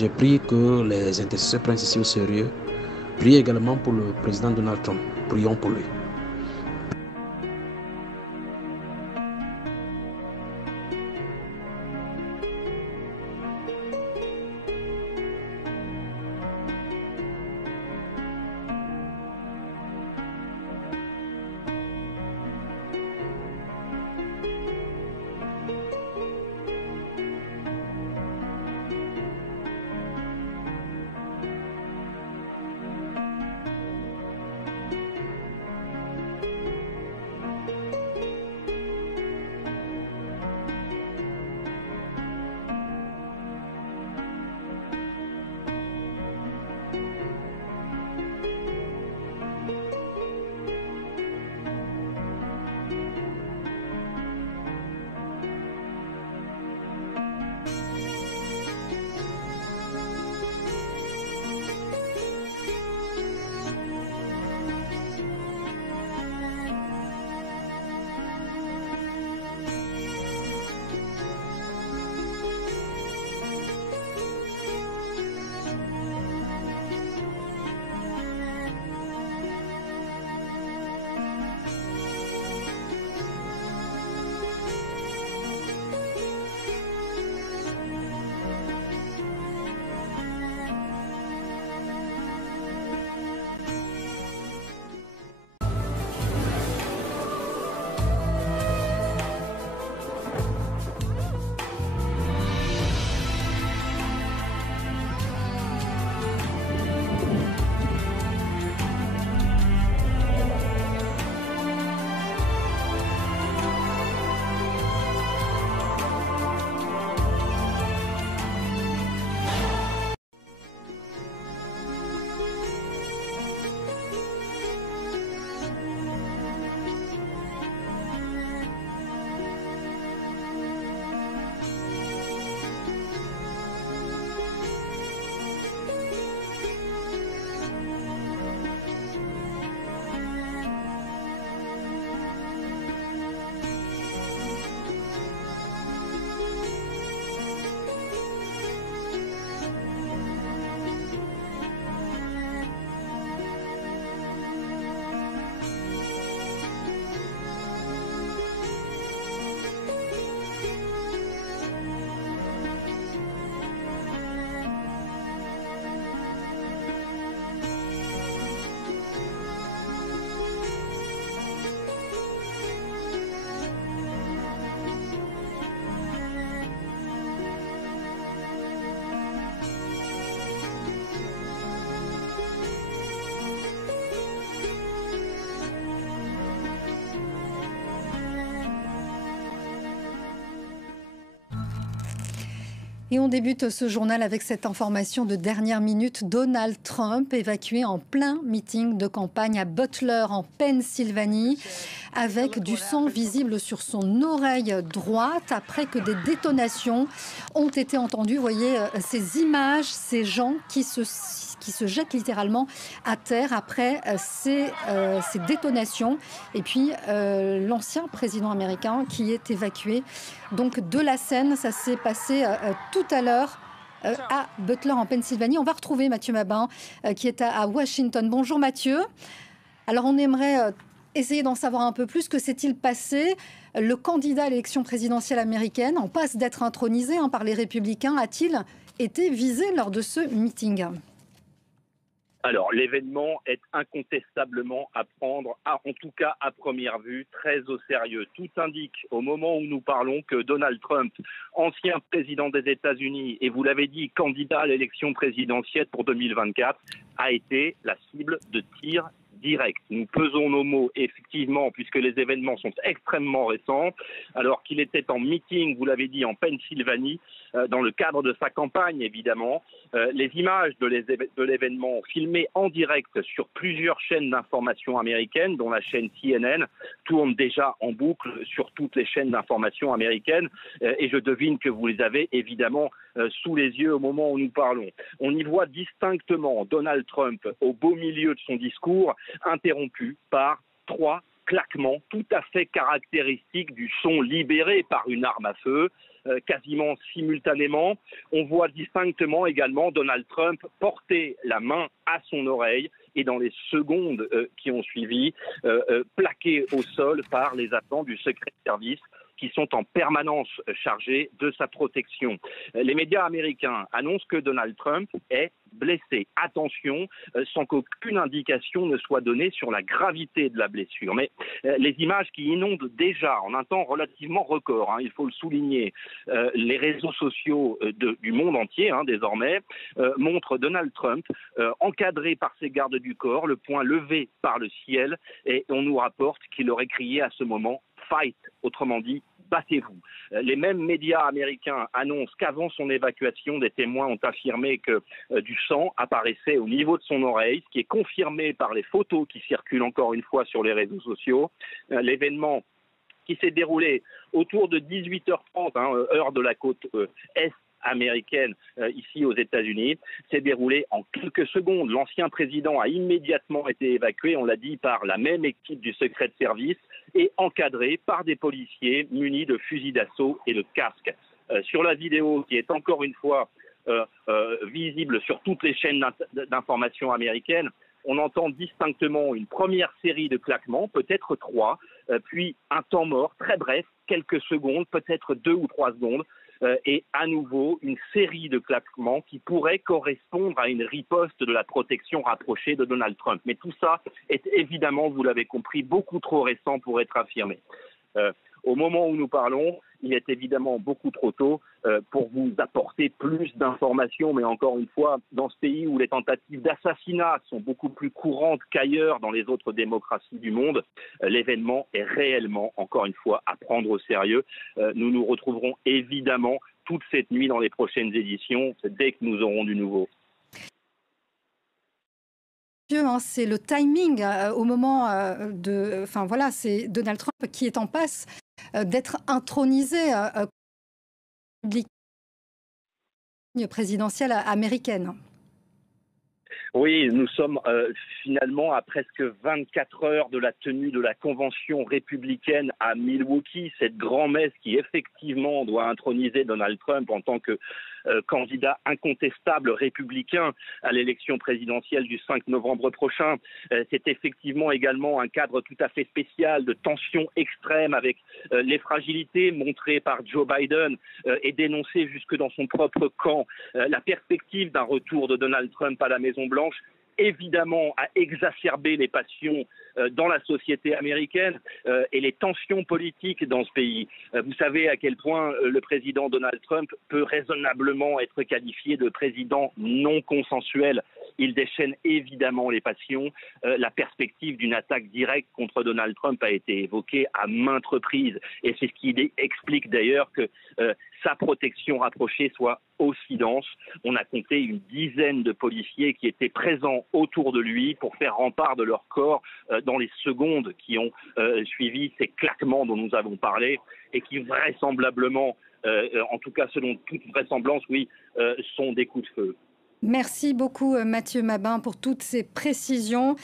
J'ai prié que les intercesseurs prennent ceci au sérieux. Priez également pour le président Donald Trump. Prions pour lui. Et on débute ce journal avec cette information de dernière minute. Donald Trump évacué en plein meeting de campagne à Butler en Pennsylvanie avec du sang visible sur son oreille droite après que des détonations ont été entendues. Vous voyez ces images, ces gens qui se jettent littéralement à terre après ces détonations. Et puis l'ancien président américain qui est évacué donc de la scène. Ça s'est passé tout à l'heure à Butler en Pennsylvanie. On va retrouver Mathieu Mabin qui est à Washington. Bonjour Mathieu. Alors on aimerait essayer d'en savoir un peu plus. Que s'est-il passé? Le candidat à l'élection présidentielle américaine, en passe d'être intronisé par les Républicains, a-t-il été visé lors de ce meeting? Alors, l'événement est incontestablement à prendre, en tout cas à première vue, très au sérieux. Tout indique, au moment où nous parlons, que Donald Trump, ancien président des États-Unis, et vous l'avez dit, candidat à l'élection présidentielle pour 2024, a été la cible de tirs directs. Nous pesons nos mots, effectivement, puisque les événements sont extrêmement récents, alors qu'il était en meeting, vous l'avez dit, en Pennsylvanie, dans le cadre de sa campagne, évidemment. Les images de l'événement filmées en direct sur plusieurs chaînes d'information américaines, dont la chaîne CNN, tournent déjà en boucle sur toutes les chaînes d'information américaines. Et je devine que vous les avez évidemment sous les yeux au moment où nous parlons. On y voit distinctement Donald Trump au beau milieu de son discours, interrompu par 3 claquement tout à fait caractéristique du son libéré par une arme à feu. Quasiment simultanément. On voit distinctement également Donald Trump porter la main à son oreille et dans les secondes qui ont suivi, plaqué au sol par les agents du Secret Service qui sont en permanence chargés de sa protection. Les médias américains annoncent que Donald Trump est blessé. Attention, sans qu'aucune indication ne soit donnée sur la gravité de la blessure. Mais les images qui inondent déjà en un temps relativement record, il faut le souligner, les réseaux sociaux du monde entier désormais, montrent Donald Trump encadré par ses gardes du corps, le poing levé par le ciel, et on nous rapporte qu'il aurait crié à ce moment « fight », autrement dit, battez-vous. Les mêmes médias américains annoncent qu'avant son évacuation, des témoins ont affirmé que du sang apparaissait au niveau de son oreille, ce qui est confirmé par les photos qui circulent encore une fois sur les réseaux sociaux. L'événement qui s'est déroulé autour de 18h30, heure de la côte est américaine ici aux États-Unis, s'est déroulé en quelques secondes. L'ancien président a immédiatement été évacué, on l'a dit, par la même équipe du Secret Service et encadré par des policiers munis de fusils d'assaut et de casques. Sur la vidéo qui est encore une fois visible sur toutes les chaînes d'information américaines, on entend distinctement une première série de claquements, peut-être 3, puis un temps mort très bref, quelques secondes, peut-être 2 ou 3 secondes, et à nouveau une série de claquements qui pourraient correspondre à une riposte de la protection rapprochée de Donald Trump. Mais tout ça est évidemment, vous l'avez compris, beaucoup trop récent pour être affirmé. Au moment où nous parlons, il est évidemment beaucoup trop tôt pour vous apporter plus d'informations, mais encore une fois, dans ce pays où les tentatives d'assassinat sont beaucoup plus courantes qu'ailleurs dans les autres démocraties du monde, l'événement est réellement, encore une fois, à prendre au sérieux. Nous nous retrouverons évidemment toute cette nuit dans les prochaines éditions, dès que nous aurons du nouveau. C'est le timing au moment de... Enfin voilà, c'est Donald Trump qui est en passe d'être intronisé présidentielle américaine. Oui, nous sommes finalement à presque 24 heures de la tenue de la convention républicaine à Milwaukee, cette grand-messe qui effectivement doit introniser Donald Trump en tant que candidat incontestable républicain à l'élection présidentielle du 5 novembre prochain. C'est effectivement également un cadre tout à fait spécial de tension extrême avec les fragilités montrées par Joe Biden et dénoncées jusque dans son propre camp. La perspective d'un retour de Donald Trump à la Maison-Blanche évidemment a exacerbé les passions dans la société américaine et les tensions politiques dans ce pays. Vous savez à quel point le président Donald Trump peut raisonnablement être qualifié de président non consensuel. Il déchaîne évidemment les passions. La perspective d'une attaque directe contre Donald Trump a été évoquée à maintes reprises et c'est ce qui explique d'ailleurs que sa protection rapprochée soit aussi dense. On a compté une dizaine de policiers qui étaient présents autour de lui pour faire rempart de leur corps dans les secondes qui ont suivi ces claquements dont nous avons parlé et qui vraisemblablement, en tout cas selon toute vraisemblance, sont des coups de feu. Merci beaucoup Mathieu Mabin pour toutes ces précisions.